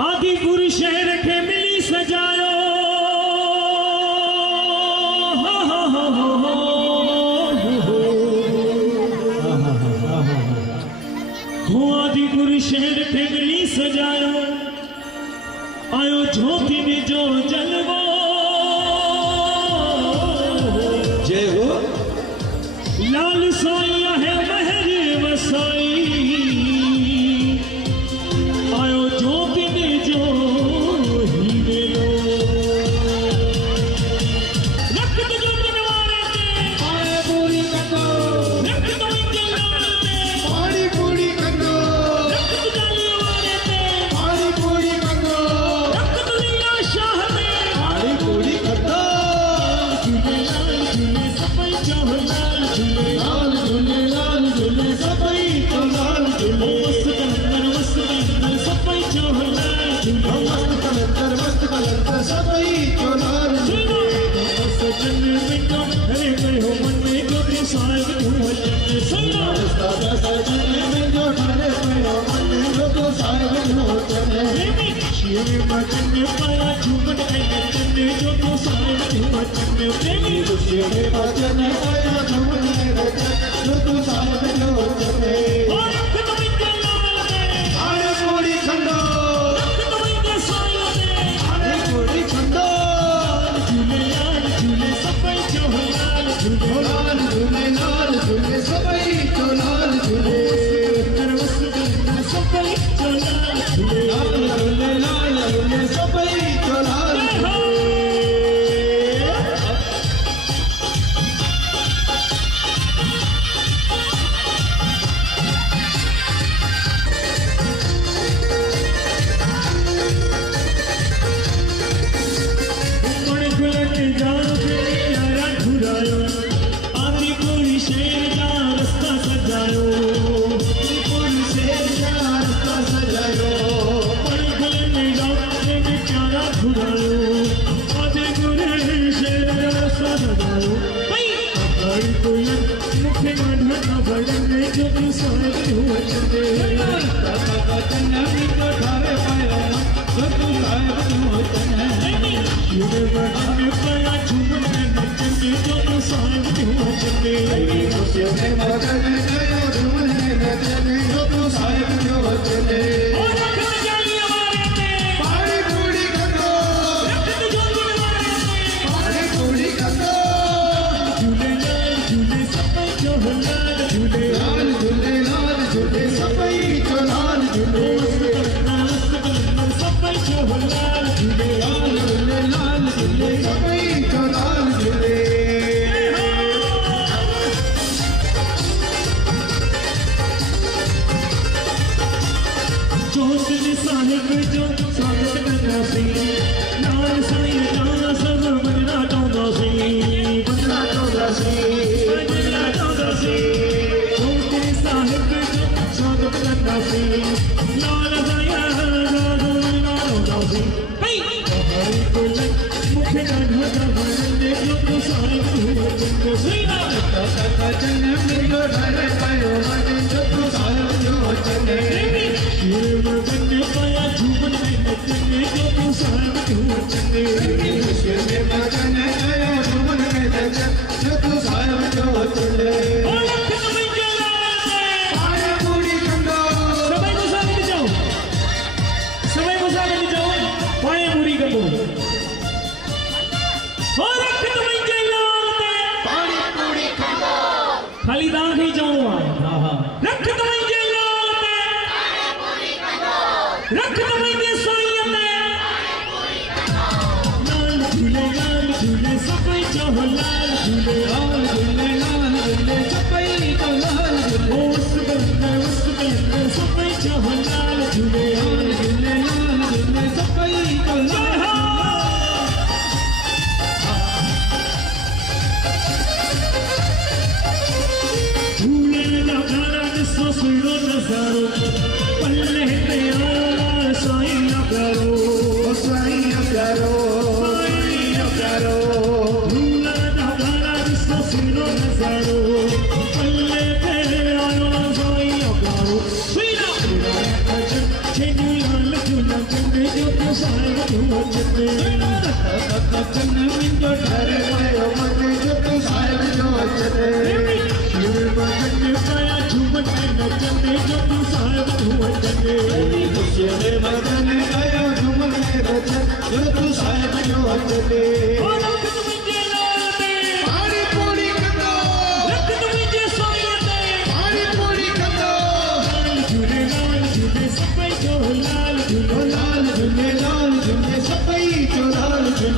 आदिपुर शहर के मिली सजायो हो आदिपुर शहर के मिली सजायो आयो ज्योति में जो जलवो जय हो लाल सोया है महर वसाई आयो ज्योति में जो हीरे लो रक्त जो बनवारे थे पानी पूरी करो रक्त तो इनके लाल थे पानी पूरी करो रक्त डाली वाले थे पानी पूरी करो रक्त तो लिया शाह थे पानी पूरी करो झूले लाल झूले सफाई चाहो लाल झूले लाल झूले सफाई तो लाल झूले मस्त कलंदर सफाई चाहो लाल झूले मस्त कलंदर सफाई तो लाल झूले सजन में तो हरे गए हो मन में जो भी साहिब हूँ वचन सुना सजन में जो ढले पे हो मन में जो तो साहिब हो चले शिव वचन पाया झूमन के नचन जो तो साहिब हूँ वचन प्रेमी शिव वचन पाया झूमन के नचन जो तो साहिब हो चले और रख तो इनके लाल दे पानी पूरी खंडो रख तो इनके साया दे पानी पूरी खंडो झूले लाल झूले सफाई चाहो लाल झूले लाल झूले सफाई तो लाल झूले सफाई चाहो लाल झूले लाल झूले सफाई तो लाल झूले खाली दांत ही जाऊँ रख तो इनके लाल पे रख तो इनके सोइया पे लाल झूले सफाई चाहो लाल झूले सफाई तो लाल झूले उस कलंदर सफाई चाहो लाल झूले सफाई तो लाल सुनो नजारो पल्ले पे साइया करो भूला नजारा जिसको सुनो नजारो पल्ले पे आयो साइया करो सुना चेन्नई लाल झूला चंदे સાહેબ જો વચને કન મિંજો ઠરે ગયો મને જો તું સાહેબ જો વચને શિવ મગન પાયા ઝુમટ નચને જો તું સાહેબ જો વચને શિવ મગન ગયો ઝુમર રચન જો તું સાહેબ જો વચને